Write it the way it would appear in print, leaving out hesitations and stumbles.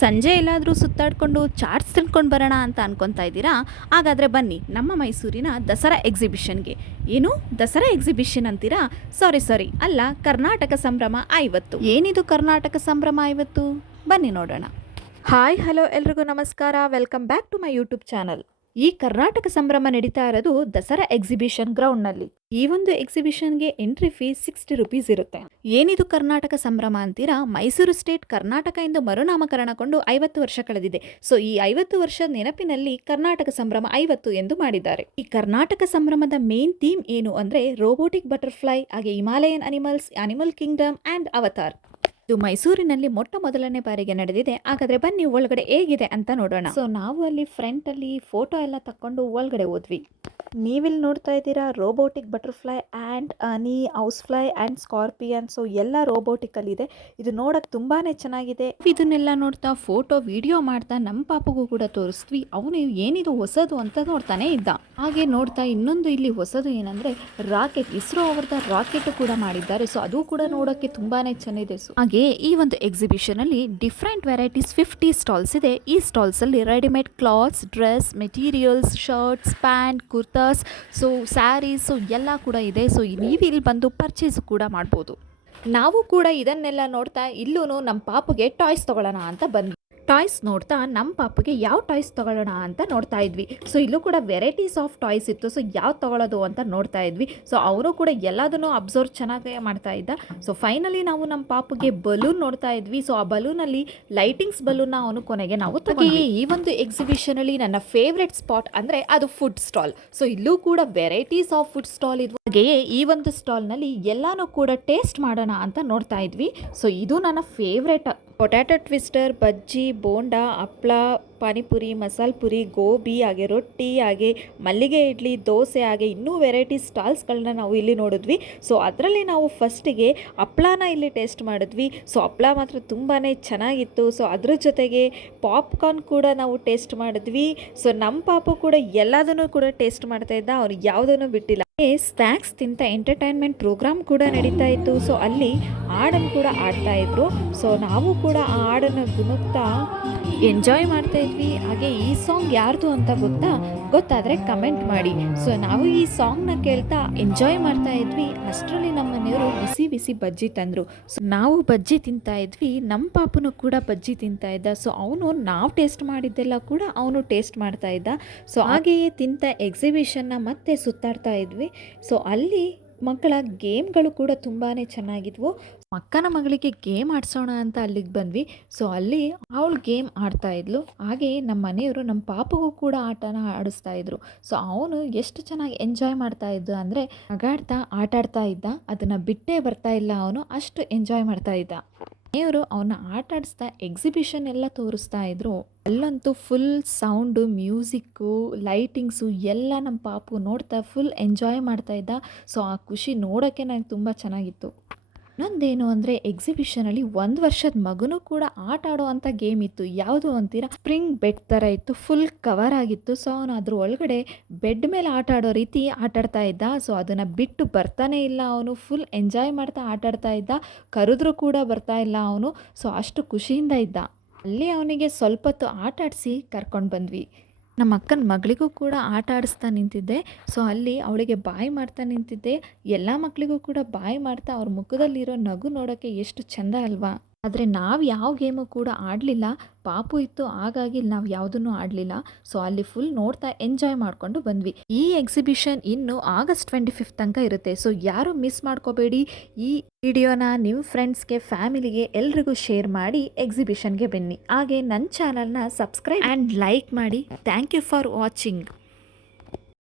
ಸಂಜೆ ಎಲ್ಲಾದರೂ ಸುತ್ತಾಡಿಕೊಂಡು ಚಾಟ್ಸ್ ತಿನ್ಕೊಂಡು ಬರೋಣ ಅಂತ ಅನ್ಕೊತಾ ಇದ್ದೀರಾ? ಹಾಗಾದರೆ ಬನ್ನಿ ನಮ್ಮ ಮೈಸೂರಿನ ದಸರಾ ಎಕ್ಸಿಬಿಷನ್ಗೆ. ಏನು ದಸರಾ ಎಕ್ಸಿಬಿಷನ್ ಅಂತೀರಾ? ಸಾರಿ ಅಲ್ಲ, ಕರ್ನಾಟಕ ಸಂಭ್ರಮ 50. ಏನಿದು ಕರ್ನಾಟಕ ಸಂಭ್ರಮ 50? ಬನ್ನಿ ನೋಡೋಣ. ಹಾಯ್ ಹಲೋ ಎಲ್ರಿಗೂ ನಮಸ್ಕಾರ, welcome back to my YouTube channel. ಈ ಕರ್ನಾಟಕ ಸಂಭ್ರಮ ನಡೀತಾ ಇರೋದು ದಸರಾ ಎಕ್ಸಿಬಿಷನ್ ಗ್ರೌಂಡ್ನಲ್ಲಿ. ಈ ಒಂದು ಎಕ್ಸಿಬಿಷನ್ಗೆ ಎಂಟ್ರಿ ಫೀಸ್ 60 ರೂಪೀಸ್ ಇರುತ್ತೆ. ಏನಿದು ಕರ್ನಾಟಕ ಸಂಭ್ರಮ ಅಂತೀರಾ? ಮೈಸೂರು ಸ್ಟೇಟ್ ಕರ್ನಾಟಕ ಎಂದು ಮರುನಾಮಕರಣಗೊಂಡು 50 ವರ್ಷ ಕಳೆದಿದೆ. ಸೊ ಈ 50 ವರ್ಷ ನೆನಪಿನಲ್ಲಿ ಕರ್ನಾಟಕ ಸಂಭ್ರಮ 50 ಎಂದು ಮಾಡಿದ್ದಾರೆ. ಈ ಕರ್ನಾಟಕ ಸಂಭ್ರಮದ ಮೇನ್ ಥೀಮ್ ಏನು ಅಂದ್ರೆ ರೋಬೋಟಿಕ್ ಬಟರ್ಫ್ಲೈ, ಹಾಗೆ Himalayan animals, animal Kingdom and avatar. ಇದು ಮೈಸೂರಿನಲ್ಲಿ ಮೊದಲನೇ ಬಾರಿಗೆ ನಡೆದಿದೆ. ಹಾಗಾದ್ರೆ ಬನ್ನಿ ಒಳಗಡೆ ಹೇಗಿದೆ ಅಂತ ನೋಡೋಣ. ಸೊ ನಾವು ಅಲ್ಲಿ ಫ್ರಂಟ್ ಅಲ್ಲಿ ಫೋಟೋ ಎಲ್ಲ ತಕೊಂಡು ಒಳಗಡೆ ಹೋದ್ವಿ. ನೀವಿಲ್ಲಿ ನೋಡ್ತಾ ಇದ್ದೀರಾ ರೋಬೋಟಿಕ್ ಬಟರ್ಫ್ಲೈ ಆ್ಯಂಡ್ ಅನಿ, house fly and scorpion. So ಎಲ್ಲ ರೋಬೋಟಿಕ್ ಅಲ್ಲಿ ಇದೆ. ಇದು ನೋಡಕ್ ತುಂಬಾನೇ ಚೆನ್ನಾಗಿದೆ. ಇದನ್ನೆಲ್ಲ ನೋಡ್ತಾ ಫೋಟೋ ವಿಡಿಯೋ ಮಾಡ್ತಾ ನಮ್ಮ ಪಾಪಗೂ ಕೂಡ ತೋರಿಸ್ತೀವಿ. ಅವನು ಏನಿದು ಹೊಸದು ಅಂತ ನೋಡ್ತಾನೆ ಇದ್ದ. ಹಾಗೆ ನೋಡ್ತಾ ಇನ್ನೊಂದು ಇಲ್ಲಿ ಹೊಸದು ಏನಂದ್ರೆ ರಾಕೆಟ್, ಇಸ್ರೋ ಅವರದ ರಾಕೆಟ್ ಕೂಡ ಮಾಡಿದ್ದಾರೆ. ಸೊ ಅದು ಕೂಡ ನೋಡೋಕ್ಕೆ ತುಂಬಾನೇ ಚೆನ್ನಾಗಿದೆ. ಹಾಗೆ ಈ ಒಂದು ಎಕ್ಸಿಬಿಷನ್ ಅಲ್ಲಿ ಡಿಫ್ರೆಂಟ್ ವೆರೈಟೀಸ್ 50 ಸ್ಟಾಲ್ಸ್ ಇದೆ. ಈ ಸ್ಟಾಲ್ಸ್ ಅಲ್ಲಿ readymade clothes, dress materials, shirts, pant, kurta, so sarees ಎಲ್ಲ ಕೂಡ ಇದೆ. ಸೊ ನೀವು ಇಲ್ಲಿ ಬಂದು ಪರ್ಚೇಸ್ ಕೂಡ ಮಾಡ್ಬೋದು. ನಾವು ಕೂಡ ಇದನ್ನೆಲ್ಲ ನೋಡ್ತಾ ಇಲ್ಲೂ ನಮ್ಮ ಪಾಪುಗೆ ಟಾಯ್ಸ್ ತಗೊಳ್ಳೋಣ ಅಂತ ಬಂದ್ವಿ. ಟಾಯ್ಸ್ ನೋಡ್ತಾ ನಮ್ಮ ಪಾಪಗೆ ಯಾವ ಟಾಯ್ಸ್ ತಗೊಳ್ಳೋಣ ಅಂತ ನೋಡ್ತಾ ಇದ್ವಿ. ಸೊ ಇಲ್ಲೂ ಕೂಡ ವೆರೈಟೀಸ್ ಆಫ್ ಟಾಯ್ಸ್ ಇತ್ತು. ಸೊ ಯಾವ್ದು ತಗೊಳ್ಳೋದು ಅಂತ ನೋಡ್ತಾ ಇದ್ವಿ. ಸೊ ಅವರು ಕೂಡ ಎಲ್ಲದನ್ನು ಅಬ್ಸರ್ವ್ ಚೆನ್ನಾಗಿ ಮಾಡ್ತಾ ಇದ್ದ. ಸೊ ಫೈನಲಿ ನಾವು ನಮ್ಮ ಪಾಪಗೆ ಬಲೂನ್ ನೋಡ್ತಾ ಇದ್ವಿ. ಸೊ ಆ ಬಲೂನಲ್ಲಿ ಲೈಟಿಂಗ್ಸ್ ಬಲೂನ್ನ ಅವನು ಕೊನೆಗೆ ನಾವು ತಗೊಂಡ್ವಿ. ಈ ಒಂದು ಎಕ್ಸಿಬಿಷನ್ ಅಲ್ಲಿ ನನ್ನ ಫೇವ್ರೆಟ್ ಸ್ಪಾಟ್ ಅಂದ್ರೆ ಅದು ಫುಡ್ ಸ್ಟಾಲ್. ಸೊ ಇಲ್ಲೂ ಕೂಡ ವೆರೈಟೀಸ್ ಆಫ್ ಫುಡ್ ಸ್ಟಾಲ್ ಇದ್ವು. ಹಾಗೆಯೇ ಈ ಒಂದು ಸ್ಟಾಲ್ ನಲ್ಲಿ ಎಲ್ಲಾನು ಕೂಡ ಟೇಸ್ಟ್ ಮಾಡೋಣ ಅಂತ ನೋಡ್ತಾ ಇದ್ವಿ. ಸೊ ಇದು ನನ್ನ ಫೇವ್ರೆಟ್. ಪೊಟ್ಯಾಟೊ ಟ್ವಿಸ್ಟರ್, ಬಜ್ಜಿ, ಬೋಂಡಾ, ಹಪ್ಳ, ಪಾನಿಪುರಿ, ಮಸಾಲ ಪುರಿ, ಗೋಬಿ, ಹಾಗೆ ರೊಟ್ಟಿ, ಹಾಗೆ ಮಲ್ಲಿಗೆ ಇಡ್ಲಿ, ದೋಸೆ, ಹಾಗೆ ಇನ್ನೂ ವೆರೈಟಿ ಸ್ಟಾಲ್ಸ್ಗಳನ್ನ ನಾವು ಇಲ್ಲಿ ನೋಡಿದ್ವಿ. ಸೊ ಅದರಲ್ಲಿ ನಾವು ಫಸ್ಟಿಗೆ ಹಪ್ಳನ ಇಲ್ಲಿ ಟೇಸ್ಟ್ ಮಾಡಿದ್ವಿ. ಸೊ ಹಪ್ಳ ಮಾತ್ರ ತುಂಬಾ ಚೆನ್ನಾಗಿತ್ತು. ಸೊ ಅದ್ರ ಜೊತೆಗೆ ಪಾಪ್ಕಾರ್ನ್ ಕೂಡ ನಾವು ಟೇಸ್ಟ್ ಮಾಡಿದ್ವಿ. ಸೊ ನಮ್ಮ ಪಾಪು ಕೂಡ ಎಲ್ಲದನ್ನು ಕೂಡ ಟೇಸ್ಟ್ ಮಾಡ್ತಾ ಇದ್ದ, ಅವ್ನು ಯಾವುದನ್ನು ಬಿಟ್ಟಿಲ್ಲ. ಸ್ನ್ಯಾಕ್ಸ್ ತಿಂತ ಎಂಟರ್ಟೈನ್ಮೆಂಟ್ ಪ್ರೋಗ್ರಾಮ್ ಕೂಡ ನಡೀತಾ ಇತ್ತು. ಸೊ ಅಲ್ಲಿ ಹಾಡನ್ನು ಕೂಡ ಆಡ್ತಾ ಇದ್ರು. ಸೊ ನಾವು ಕೂಡ ಆ ಹಾಡನ್ನು ಗುಣುಕ್ತಾ ಎಂಜಾಯ್ ಮಾಡ್ತಾ ಇದ್ವಿ. ಹಾಗೆ ಈ ಸಾಂಗ್ ಯಾರ್ದು ಅಂತ ಗೊತ್ತಾದರೆ ಕಮೆಂಟ್ ಮಾಡಿ. ಸೊ ನಾವು ಈ ಸಾಂಗ್ನ ಕೇಳ್ತಾ ಎಂಜಾಯ್ ಮಾಡ್ತಾ ಇದ್ವಿ. ಅಷ್ಟರಲ್ಲಿ ನಮ್ಮ ಮನೆಯವರು ಬಿಸಿ ಬಿಸಿ ಬಜ್ಜಿ ತಂದರು. ಸೊ ನಾವು ಬಜ್ಜಿ ತಿಂತಾ ಇದ್ವಿ. ನಮ್ಮ ಪಾಪನು ಕೂಡ ಬಜ್ಜಿ ತಿಂತಾ ಇದ್ದ. ಸೊ ಅವನು ನಾವು ಟೇಸ್ಟ್ ಮಾಡಿದ್ದೆಲ್ಲ ಕೂಡ ಅವನು ಟೇಸ್ಟ್ ಮಾಡ್ತಾ ಇದ್ದ. ಸೊ ಹಾಗೆಯೇ ತಿಂತ ಎಕ್ಸಿಬಿಷನ್ನ ಮತ್ತೆ ಸುತ್ತಾಡ್ತಾ ಇದ್ವಿ. ಸೊ ಅಲ್ಲಿ ಮಕ್ಕಳ ಗೇಮ್ಗಳು ಕೂಡ ತುಂಬಾ ಚೆನ್ನಾಗಿದ್ವು. ಅಕ್ಕನ ಮಗಳಿಗೆ ಗೇಮ್ ಆಡಿಸೋಣ ಅಂತ ಅಲ್ಲಿಗೆ ಬಂದ್ವಿ. ಸೊ ಅಲ್ಲಿ ಅವಳು ಗೇಮ್ ಆಡ್ತಾ ಇದ್ಲು. ಹಾಗೆ ನಮ್ಮ ಮನೆಯವರು ನಮ್ಮ ಪಾಪಗೂ ಕೂಡ ಆಟನ ಆಡಿಸ್ತಾ ಇದ್ರು. ಸೊ ಅವನು ಎಷ್ಟು ಚೆನ್ನಾಗಿ ಎಂಜಾಯ್ ಮಾಡ್ತಾ ಇದ್ದ ಅಂದರೆ ನಗಾಡ್ತಾ ಆಟಾಡ್ತಾ ಇದ್ದ. ಅದನ್ನು ಬಿಟ್ಟೇ ಬರ್ತಾ ಇಲ್ಲ, ಅವನು ಅಷ್ಟು ಎಂಜಾಯ್ ಮಾಡ್ತಾ ಇದ್ದ. ಮನೆಯವರು ಅವನ್ನ ಆಟ ಆಡಿಸ್ತಾ ಎಕ್ಸಿಬಿಷನ್ ಎಲ್ಲ ತೋರಿಸ್ತಾ ಇದ್ರು. ಅಲ್ಲಂತೂ ಫುಲ್ ಸೌಂಡು, ಮ್ಯೂಸಿಕ್ಕು, ಲೈಟಿಂಗ್ಸು ಎಲ್ಲ ನಮ್ಮ ಪಾಪು ನೋಡ್ತಾ ಫುಲ್ ಎಂಜಾಯ್ ಮಾಡ್ತಾ ಇದ್ದ. ಸೊ ಆ ಖುಷಿ ನೋಡೋಕ್ಕೆ ನನಗೆ ತುಂಬ ಚೆನ್ನಾಗಿತ್ತು. ಇನ್ನೊಂದೇನು ಅಂದರೆ ಎಕ್ಸಿಬಿಷನಲ್ಲಿ 1 ವರ್ಷದ ಮಗುನೂ ಕೂಡ ಆಟ ಆಡೋ ಅಂಥ ಗೇಮ್ ಇತ್ತು. ಯಾವುದು ಅಂತೀರಾ? ಸ್ಪ್ರಿಂಗ್ ಬೆಡ್ ಥರ ಇತ್ತು, ಫುಲ್ ಕವರ್ ಆಗಿತ್ತು. ಸೊ ಅವನು ಅದ್ರ ಒಳಗಡೆ ಬೆಡ್ ಮೇಲೆ ಆಟ ಆಡೋ ರೀತಿ ಆಟಾಡ್ತಾ ಇದ್ದ. ಸೊ ಅದನ್ನು ಬಿಟ್ಟು ಬರ್ತಾನೆ ಇಲ್ಲ, ಅವನು ಫುಲ್ ಎಂಜಾಯ್ ಮಾಡ್ತಾ ಆಟಾಡ್ತಾ ಇದ್ದ. ಕರೆದ್ರೂ ಕೂಡ ಬರ್ತಾ ಇಲ್ಲ ಅವನು. ಸೊ ಅಷ್ಟು ಖುಷಿಯಿಂದ ಇದ್ದ. ಅಲ್ಲಿ ಅವನಿಗೆ ಸ್ವಲ್ಪ ಹೊತ್ತು ಆಟ ಆಡಿಸಿ ಕರ್ಕೊಂಡು ಬಂದ್ವಿ. ನಮ್ಮ ಅಕ್ಕನ ಮಗಳಿಗೂ ಕೂಡ ಆಟ ಆಡಿಸ್ತಾ ನಿಂತಿದ್ದೆ. ಸೊ ಅಲ್ಲಿ ಅವಳಿಗೆ ಬಾಯ್ ಮಾಡ್ತಾ ನಿಂತಿದ್ದೆ. ಎಲ್ಲ ಮಕ್ಕಳಿಗೂ ಕೂಡ ಬಾಯ್ ಮಾಡ್ತಾ ಅವ್ರ ಮುಖದಲ್ಲಿರೋ ನಗು ನೋಡೋಕ್ಕೆ ಎಷ್ಟು ಚೆಂದ ಅಲ್ವಾ? ಆದರೆ ನಾವು ಯಾವ ಗೇಮು ಕೂಡ ಆಡಲಿಲ್ಲ. ಪಾಪು ಇತ್ತು, ಹಾಗಾಗಿ ನಾವು ಯಾವುದನ್ನು ಆಡಲಿಲ್ಲ. ಸೊ ಅಲ್ಲಿ ಫುಲ್ ನೋಡ್ತಾ ಎಂಜಾಯ್ ಮಾಡಿಕೊಂಡು ಬಂದ್ವಿ. ಈ ಎಕ್ಸಿಬಿಷನ್ ಇನ್ನು ಆಗಸ್ಟ್ 25 ತನಕ ಇರುತ್ತೆ. ಸೊ ಯಾರು ಮಿಸ್ ಮಾಡ್ಕೋಬೇಡಿ. ಈ ವಿಡಿಯೋನ ನಿಮ್ಮ ಫ್ರೆಂಡ್ಸ್ಗೆ, ಫ್ಯಾಮಿಲಿಗೆ ಎಲ್ರಿಗೂ ಶೇರ್ ಮಾಡಿ ಎಕ್ಸಿಬಿಷನ್ಗೆ ಬನ್ನಿ. ಹಾಗೆ ನನ್ನ ಚಾನಲ್ನ ಸಬ್ಸ್ಕ್ರೈಬ್ ಆ್ಯಂಡ್ ಲೈಕ್ ಮಾಡಿ. Thank you for watching.